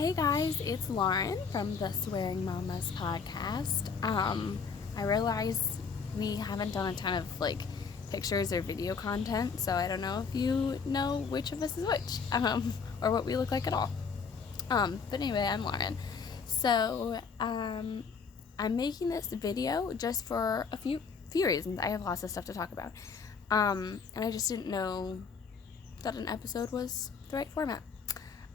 Hey guys, it's Lauren from the Swearing Mamas podcast. I realize we haven't done a ton of pictures or video content, so I don't know if you know which of us is which, or what we look like at all. But anyway, I'm Lauren. So, I'm making this video just for a few reasons. I have lots of stuff to talk about. And I just didn't know that an episode was the right format.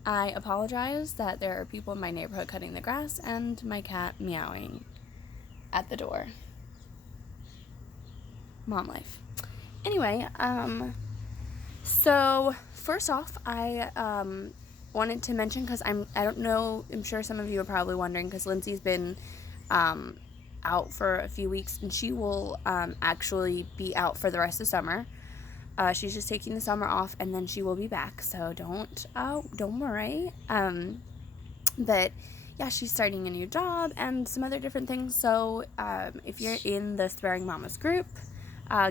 I apologize that there are people in my neighborhood cutting the grass and my cat meowing at the door. Mom life. Anyway, so first off, I wanted to mention, because I don't know, I'm sure some of you are probably wondering, because Lindsay's been out for a few weeks, and she will actually be out for the rest of summer. She's just taking the summer off, and then she will be back, so don't worry. But yeah, she's starting a new job and some other different things. So if you're in the Swearing Mamas group,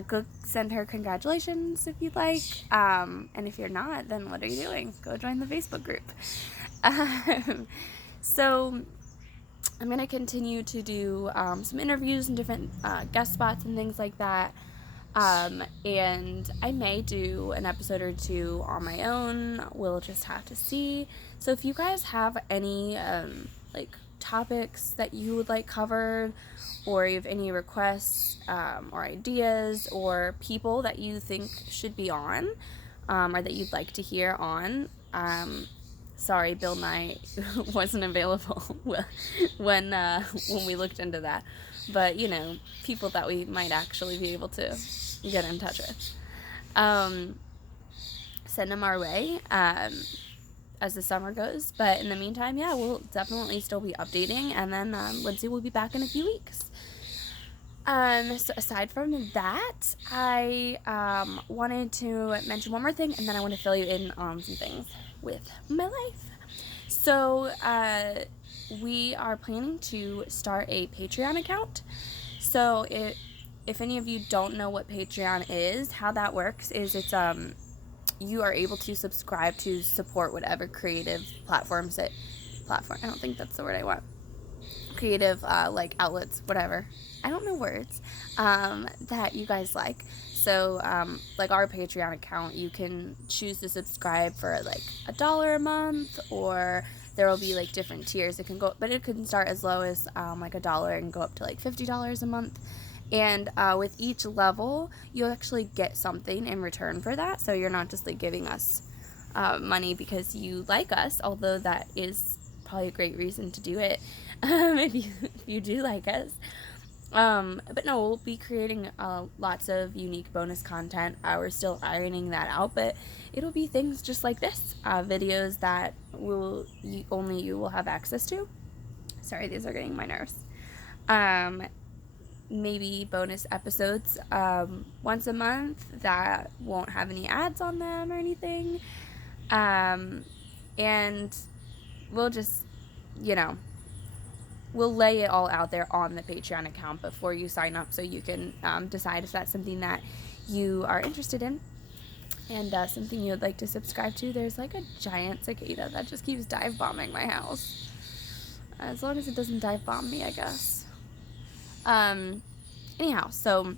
go send her congratulations if you'd like. And if you're not, then what are you doing? Go join the Facebook group. So I'm gonna continue to do some interviews and different guest spots and things like that. And I may do an episode or two on my own. We'll just have to see. So if you guys have any topics that you would like covered, or you have any requests or ideas, or people that you think should be on, or that you'd like to hear on, sorry, Bill Nye wasn't available when we looked into that. But, people that we might actually be able to get in touch with. Send them our way as the summer goes. But in the meantime, yeah, we'll definitely still be updating. And then Lindsay will be back in a few weeks. So aside from that, I wanted to mention one more thing, and then I want to fill you in on some things with my life. So we are planning to start a Patreon account. So if any of you don't know what Patreon is, how that works is it's you are able to subscribe to support whatever creative platform, I don't think that's the word I want. Creative outlets, whatever. I don't know words that you guys like. So our Patreon account, you can choose to subscribe for $1 a month, or there will be different tiers. It can start as low as $1 and go up to $50 a month. And with each level, you'll actually get something in return for that. So you're not just giving us money because you like us, although that is probably a great reason to do it if you do like us. But no, we'll be creating lots of unique bonus content. We're still ironing that out, but it'll be things just like this, videos that only you will have access to. Sorry, these are getting my nerves. Maybe bonus episodes once a month that won't have any ads on them or anything. And we'll just, we'll lay it all out there on the Patreon account before you sign up, so you can decide if that's something that you are interested in and something you would like to subscribe to. There's a giant cicada that just keeps dive bombing my house. As long as it doesn't dive bomb me, I guess. Anyhow, so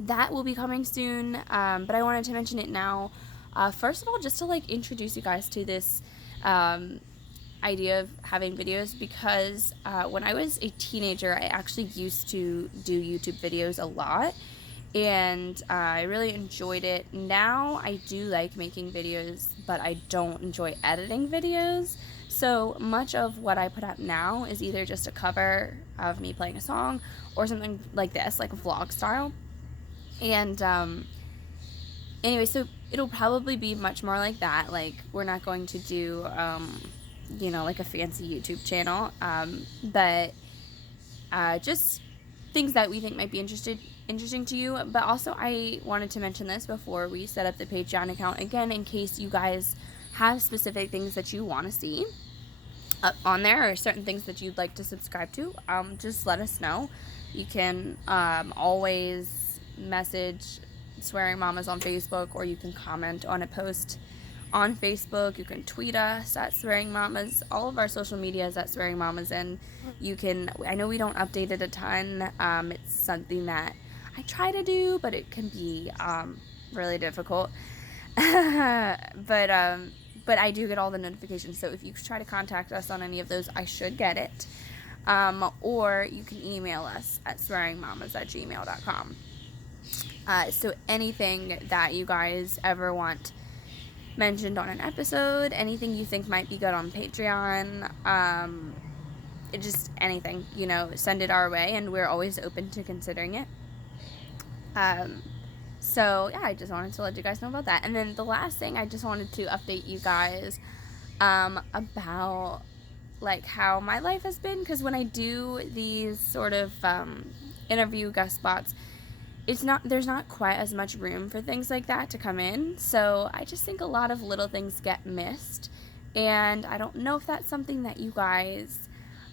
that will be coming soon, but I wanted to mention it now. First of all, just to introduce you guys to this idea of having videos, because when I was a teenager, I actually used to do YouTube videos a lot, and I really enjoyed it. Now I do like making videos, but I don't enjoy editing videos. So much of what I put out now is either just a cover of me playing a song or something like this, like a vlog style. And anyway, so it'll probably be much more like that. We're not going to do a fancy YouTube channel, but just things that we think might be interesting to you. But also, I wanted to mention this before we set up the Patreon account, again, in case you guys have specific things that you want to see up on there, or certain things that you'd like to subscribe to. Just let us know. You can always message Swearing Mamas on Facebook, or you can comment on a post on Facebook. You can tweet us at Swearing Mamas. All of our social media is at Swearing Mamas, and you can, I know we don't update it a ton. It's something that I try to do, but it can be really difficult. But I do get all the notifications, so if you try to contact us on any of those, I should get it. Or you can email us at swearingmamas@gmail.com. So anything that you guys ever want mentioned on an episode, anything you think might be good on Patreon, just anything, send it our way, and we're always open to considering it. So yeah, I just wanted to let you guys know about that. And then the last thing, I just wanted to update you guys about like how my life has been, because when I do these sort of interview guest spots, there's not quite as much room for things like that to come in. So I just think a lot of little things get missed, and I don't know if that's something that you guys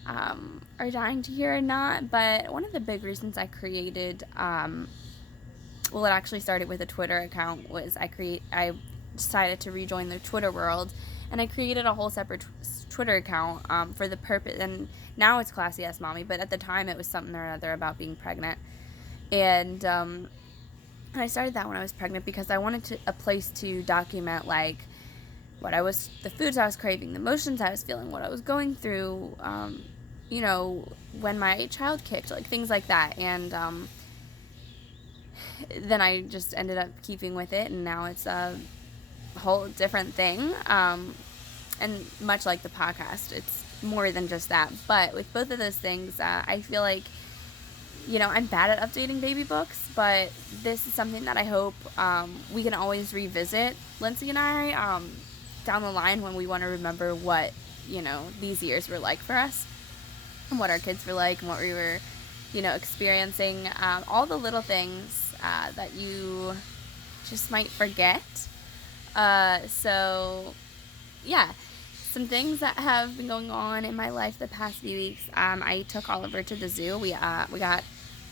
are dying to hear or not. But one of the big reasons I created it actually started with a Twitter account, was I decided to rejoin the Twitter world, and I created a whole separate Twitter account for the purpose, and now it's Classy Ass Mommy, but at the time it was something or other about being pregnant. And I started that when I was pregnant because I wanted a place to document like the foods I was craving, the emotions I was feeling, what I was going through, when my child kicked, like things like that. And then I just ended up keeping with it, and now it's a whole different thing. And much like the podcast, it's more than just that. But with both of those things, I feel like, I'm bad at updating baby books, but this is something that I hope we can always revisit, Lindsay and I, down the line when we want to remember what, these years were like for us, and what our kids were like, and what we were, experiencing, all the little things that you just might forget. So, yeah. Some things that have been going on in my life the past few weeks. I took Oliver to the zoo. We got,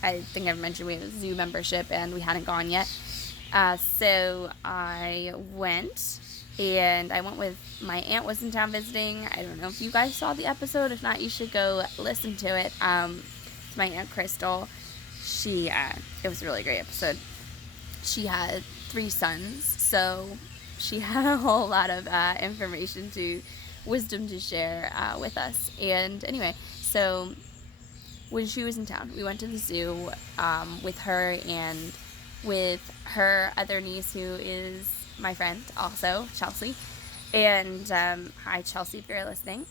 I think I've mentioned, we have a zoo membership, and we hadn't gone yet. So I went, and I went with, my aunt was in town visiting. I don't know if you guys saw the episode. If not, you should go listen to it. It's my Aunt Crystal. It was a really great episode. She had 3 sons, so she had a whole lot of wisdom to share with us. And anyway, so when she was in town, we went to the zoo with her and with her other niece, who is my friend also, Chelsea. And hi, Chelsea, if you're listening.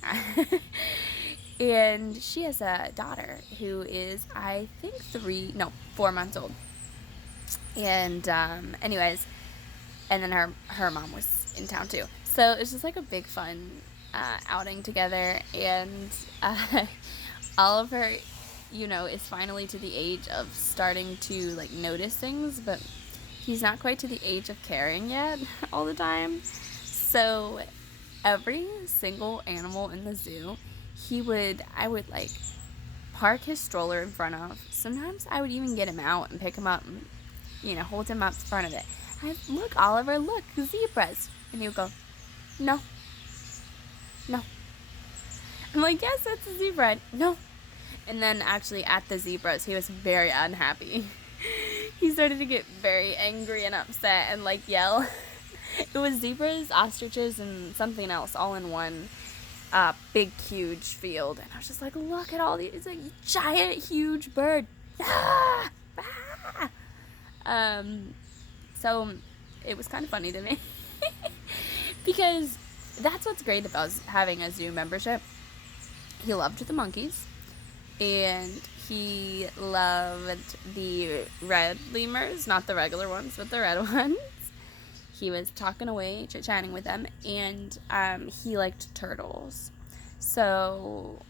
And she has a daughter who is, I think, 4 months old. And anyways, and then her mom was in town too. So it was just like a big fun outing together. And Oliver, is finally to the age of starting to like notice things, but he's not quite to the age of caring yet all the time. So every single animal in the zoo, I would like park his stroller in front of. Sometimes I would even get him out and pick him up and, hold him up in front of it. Look, Oliver, look, zebras. And he would go, no. I'm like, yes, that's a zebra. No. And then actually at the zebras, he was very unhappy. He started to get very angry and upset and like yell. It was zebras, ostriches, and something else all in one big, huge field. And I was just like, look at all these, like, giant, huge bird. Ah! Ah! So it was kind of funny to me. Because that's what's great about having a zoo membership. He loved the monkeys, and he loved the red lemurs, not the regular ones, but the red ones. He was talking away, chit-chatting with them, and he liked turtles. So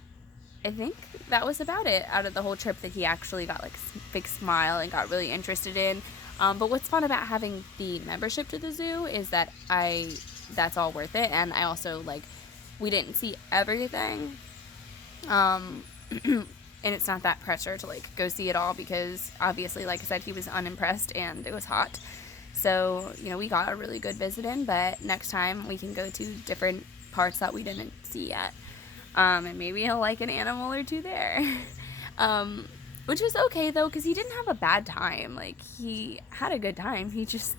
I think that was about it out of the whole trip, that he actually got like a big smile and got really interested in. But what's fun about having the membership to the zoo is that that's all worth it. And I also, like, we didn't see everything. And it's not that pressure to like go see it all, because obviously, like I said, he was unimpressed and it was hot. So, we got a really good visit in, but next time we can go to different parts that we didn't see yet. And maybe he'll like an animal or two there. Which was okay, though, because he didn't have a bad time. Like, he had a good time. He just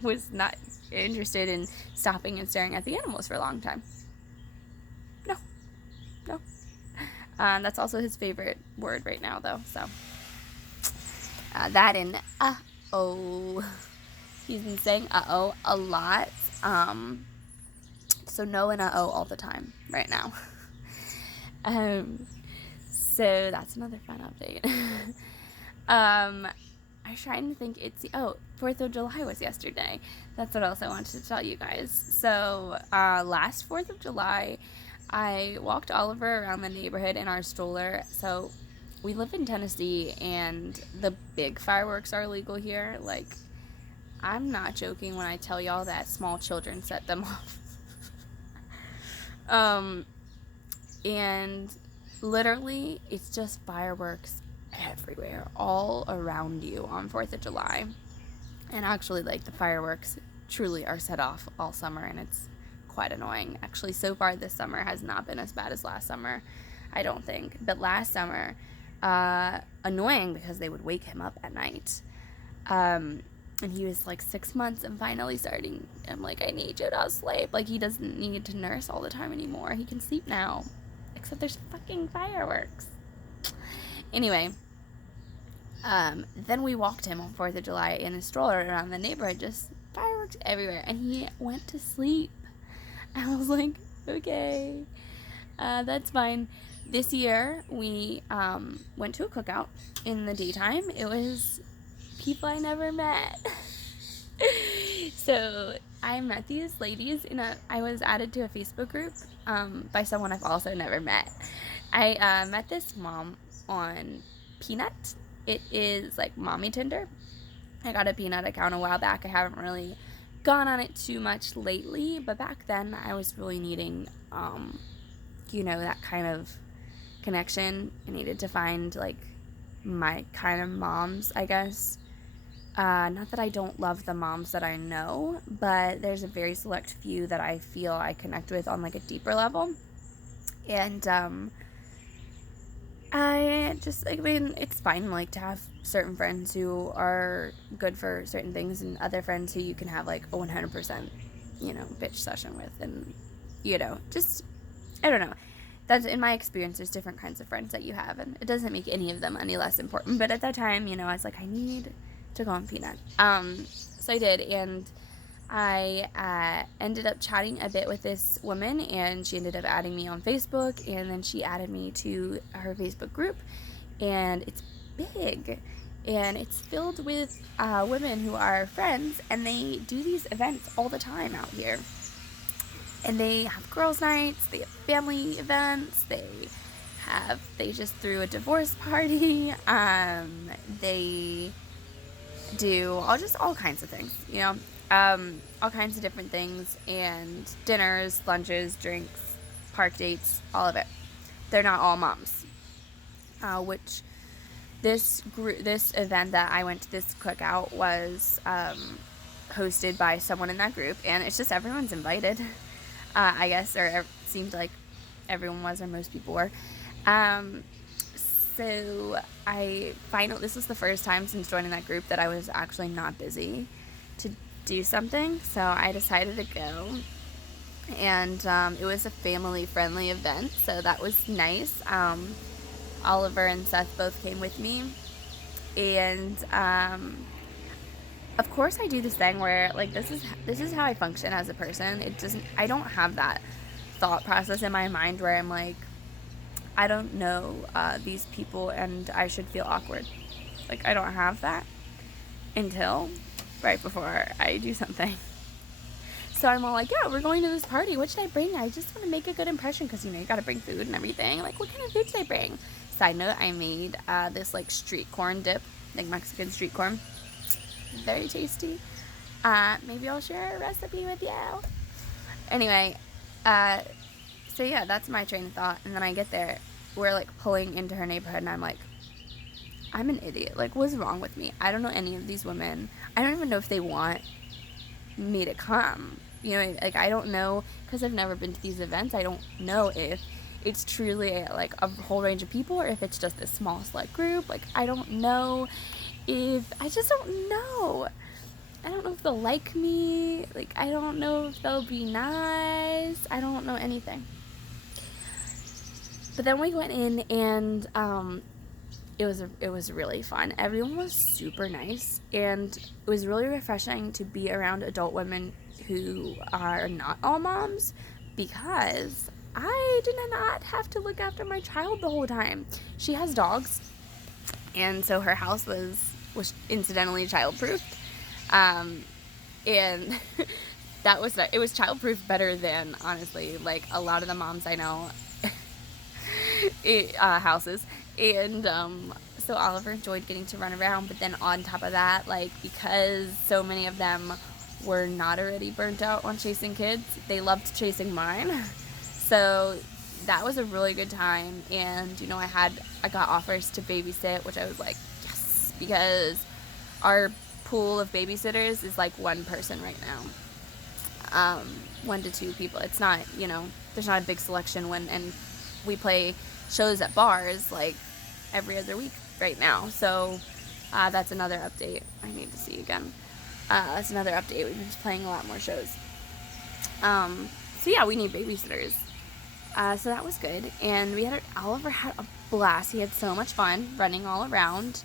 was not interested in stopping and staring at the animals for a long time. No. That's also his favorite word right now, though, so. That and uh-oh. He's been saying uh-oh a lot. So no and uh-oh all the time right now. So that's another fun update. I was trying to think. 4th of July was yesterday. That's what else I wanted to tell you guys. So last 4th of July, I walked Oliver around the neighborhood in our stroller. So we live in Tennessee, and the big fireworks are illegal here. Like, I'm not joking when I tell y'all that small children set them off. And literally, it's just fireworks everywhere, all around you on 4th of July. And actually, like, the fireworks truly are set off all summer, and it's quite annoying. Actually, so far this summer has not been as bad as last summer, I don't think. But last summer, annoying because they would wake him up at night. And he was like 6 months and finally starting. I'm like, I need you to sleep. Like, he doesn't need to nurse all the time anymore. He can sleep now. Except there's fucking fireworks. Anyway, then we walked him on 4th of July in a stroller around the neighborhood, just fireworks everywhere. And he went to sleep. And I was like, okay, that's fine. This year, we went to a cookout in the daytime. It was people I never met. So I met these ladies I was added to a Facebook group by someone I've also never met. I met this mom on Peanut. It is like Mommy Tinder. I got a Peanut account a while back. I haven't really gone on it too much lately, but back then I was really needing that kind of connection. I needed to find like my kind of moms, I guess. Not that I don't love the moms that I know, but there's a very select few that I feel I connect with on like a deeper level. And it's fine like to have certain friends who are good for certain things and other friends who you can have like a 100% bitch session with, and just I don't know. That's in my experience. There's different kinds of friends that you have, and it doesn't make any of them any less important. But at that time, I was like, I need to go on Peanut. So I did, and I ended up chatting a bit with this woman, and she ended up adding me on Facebook, and then she added me to her Facebook group, and it's big, and it's filled with women who are friends, and they do these events all the time out here. And they have girls' nights, they have family events, they just threw a divorce party, they do all kinds of things, all kinds of different things, and dinners, lunches, drinks, park dates, all of it. They're not all moms, which this event that I went to, this cookout, was hosted by someone in that group, and it's just everyone's invited. I guess, or it seemed like everyone was, or most people were. So this was the first time since joining that group that I was actually not busy to do something. So I decided to go, and it was a family-friendly event, so that was nice. Oliver and Seth both came with me, and of course I do this thing where like this is how I function as a person. I don't have that thought process in my mind where I'm like, I don't know these people and I should feel awkward. Like, I don't have that until right before I do something. So I'm all like, yeah, we're going to this party. What should I bring? I just want to make a good impression because, you got to bring food and everything. Like, what kind of food should I bring? Side note, I made this, like, street corn dip, like Mexican street corn. Very tasty. Maybe I'll share a recipe with you. Anyway, so yeah, that's my train of thought. And then I get there, we're, like, pulling into her neighborhood, and I'm like, I'm an idiot. Like, what's wrong with me? I don't know any of these women. I don't even know if they want me to come. You know, like, I don't know, because I've never been to these events. I don't know if it's truly like a whole range of people or if it's just a small select group. Like, I don't know if, I just don't know. I don't know if they'll like me. Like, I don't know if they'll be nice. I don't know anything. But then we went in, and it was really fun. Everyone was super nice, and it was really refreshing to be around adult women who are not all moms, because I did not have to look after my child the whole time. She has dogs, and so her house was incidentally childproof, and it was childproof better than, honestly, like a lot of the moms I know houses. And so Oliver enjoyed getting to run around, but then on top of that, like, because so many of them were not already burnt out on chasing kids, they loved chasing mine. So that was a really good time. And, you know, I got offers to babysit, which I was like, yes, because our pool of babysitters is like one person right now. 1 to 2 people. It's not, you know, there's not a big selection and we play shows at bars like every other week right now. So that's another update. I need to see again. That's another update. We've been playing a lot more shows. So yeah, we need babysitters. So that was good. And Oliver had a blast. He had so much fun running all around.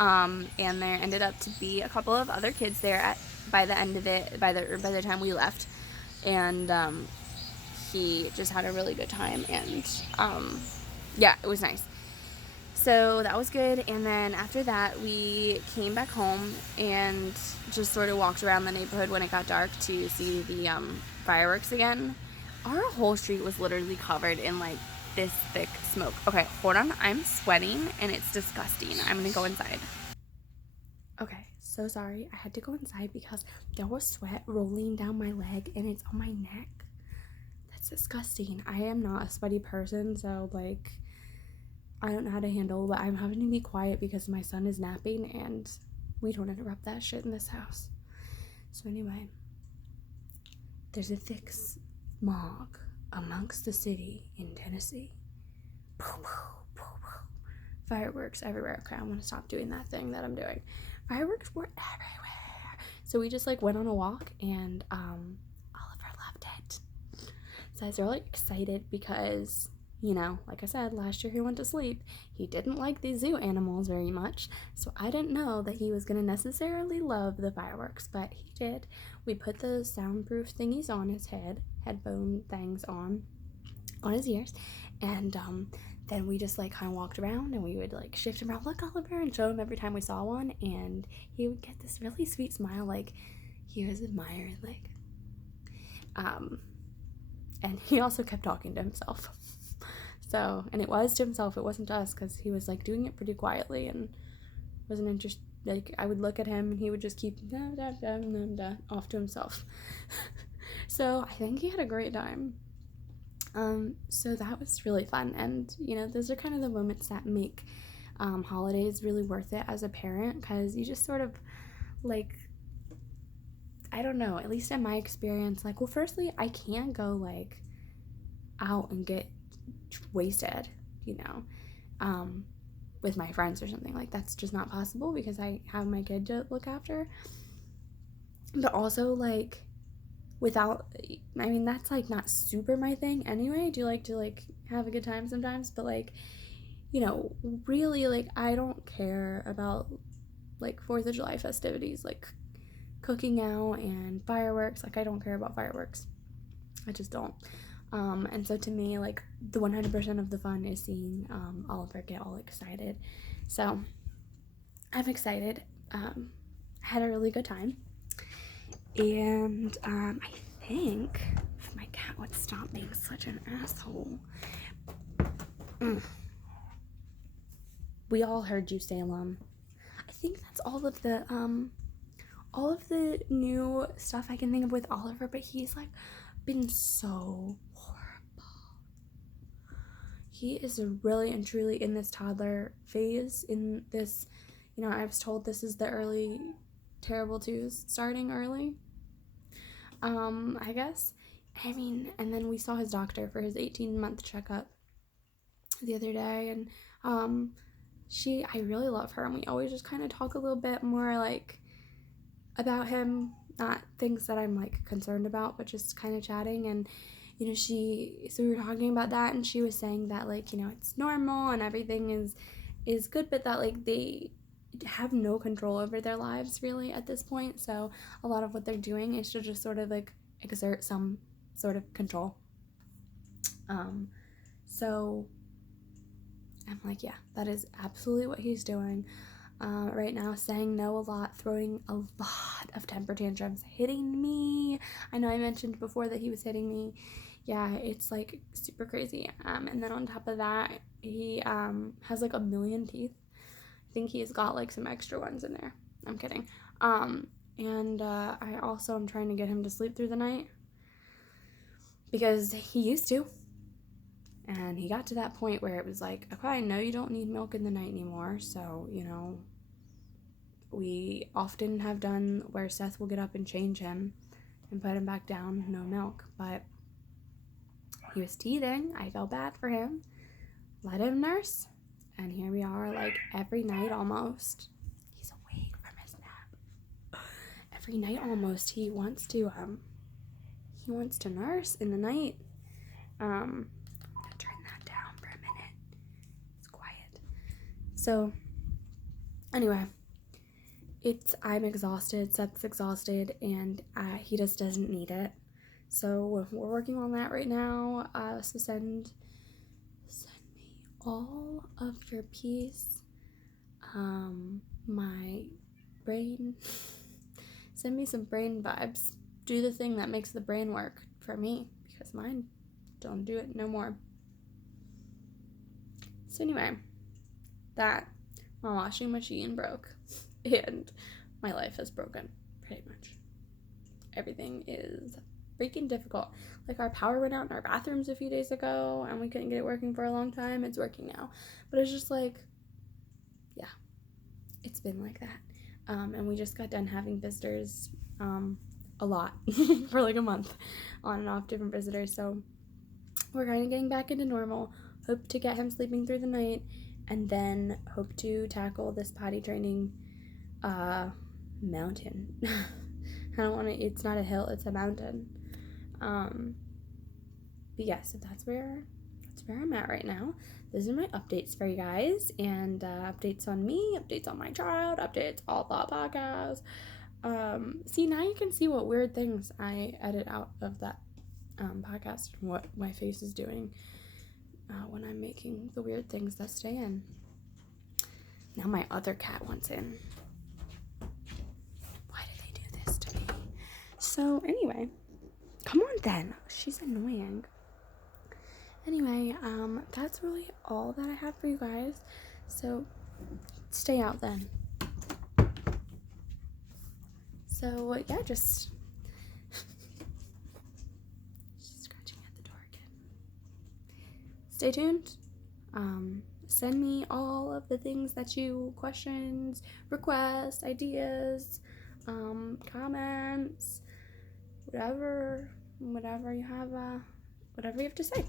And there ended up to be a couple of other kids there by the end of it, by the time we left. And he just had a really good time, and yeah, it was nice. So that was good. And then after that, we came back home and just sort of walked around the neighborhood when it got dark to see the fireworks again. Our whole street was literally covered in like this thick smoke. Okay, hold on, I'm sweating and it's disgusting. I'm gonna go inside. Okay, so sorry, I had to go inside because there was sweat rolling down my leg and it's on my neck. That's disgusting. I am not a sweaty person, so like, I don't know how to handle, but I'm having to be quiet because my son is napping and we don't interrupt that shit in this house. So anyway, there's a thick smog amongst the city in Tennessee. Fireworks everywhere. Okay, I'm gonna stop doing that thing that I'm doing. Fireworks were everywhere. So we just like went on a walk, and Oliver loved it. So I was really excited because, you know, like I said, last year he went to sleep. He didn't like the zoo animals very much, so I didn't know that he was going to necessarily love the fireworks, but he did. We put the soundproof thingies on his headphone things on his ears, and then we just like kind of walked around, and we would like shift him around, look, Oliver, and show him every time we saw one, and he would get this really sweet smile, like he was admiring, like, and he also kept talking to himself. So, and it was to himself, it wasn't to us, because he was like doing it pretty quietly and wasn't interested. Like, I would look at him and he would just keep da, da, da, da, da, off to himself. So I think he had a great time. So that was really fun, and you know, those are kind of the moments that make holidays really worth it as a parent, because you just sort of like, I don't know, at least in my experience, like, well, firstly, I can't go like out and get wasted, you know, with my friends or something. Like, that's just not possible because I have my kid to look after. But also, like, I mean, that's like not super my thing anyway. I do like to like have a good time sometimes, but like, you know, really, like, I don't care about like 4th of July festivities, like cooking out and fireworks. Like, I don't care about fireworks. I just don't. And so to me, like, the 100% of the fun is seeing Oliver get all excited. So I'm excited. I had a really good time. And I think if my cat would stop being such an asshole. We all heard you, Salem. I think that's all of the new stuff I can think of with Oliver, but he's like been so horrible. he is really and truly in this toddler phase, in this, I was told this is the early terrible twos starting early, I guess. I mean, and then we saw his doctor for his 18-month checkup the other day, and I really love her, and we always just kind of talk a little bit more like about him, not things that I'm like concerned about, but just kind of chatting. And so we were talking about that, and she was saying that like, it's normal and everything is good, but that like they have no control over their lives really at this point. So a lot of what they're doing is to just sort of like exert some sort of control. So I'm like, yeah, that is absolutely what he's doing right now, saying no a lot, throwing a lot of temper tantrums, hitting me. I know I mentioned before that he was hitting me. Yeah, it's like super crazy. And then on top of that, he has like 1,000,000 teeth. I think he's got like some extra ones in there. I'm kidding. And I also am trying to get him to sleep through the night because he used to. And he got to that point where it was like, okay, I know you don't need milk in the night anymore. So, we often have done where Seth will get up and change him and put him back down, no milk. But he was teething. I felt bad for him. Let him nurse. And here we are, like every night almost. He's awake from his nap. Every night almost he wants to nurse in the night. So, anyway, I'm exhausted, Seth's exhausted, and he just doesn't need it. So we're working on that right now. So send me all of your peace, my brain. Send me some brain vibes. Do the thing that makes the brain work for me, because mine don't do it no more. So anyway, that my washing machine broke and my life is broken, pretty much. Everything is freaking difficult. Like, our power went out in our bathrooms a few days ago and we couldn't get it working for a long time. It's working now, but it's just like, yeah, it's been like that. And we just got done having visitors a lot for like a month, on and off, different visitors. So we're kind of getting back into normal. Hope to get him sleeping through the night, and then hope to tackle this potty training mountain. I don't want to, it's not a hill, it's a mountain. But yeah, so that's where I'm at right now. Those are my updates for you guys, and updates on me, updates on my child, updates all the podcasts. See, now you can see what weird things I edit out of that podcast, and what my face is doing when I'm making the weird things that stay in. Now my other cat wants in. Why did they do this to me? So anyway, come on then. She's annoying. Anyway, that's really all that I have for you guys. So stay out then. So yeah, just scratching at the door again. Stay tuned. Send me all of the things that you, questions, requests, ideas, comments, whatever you have to say.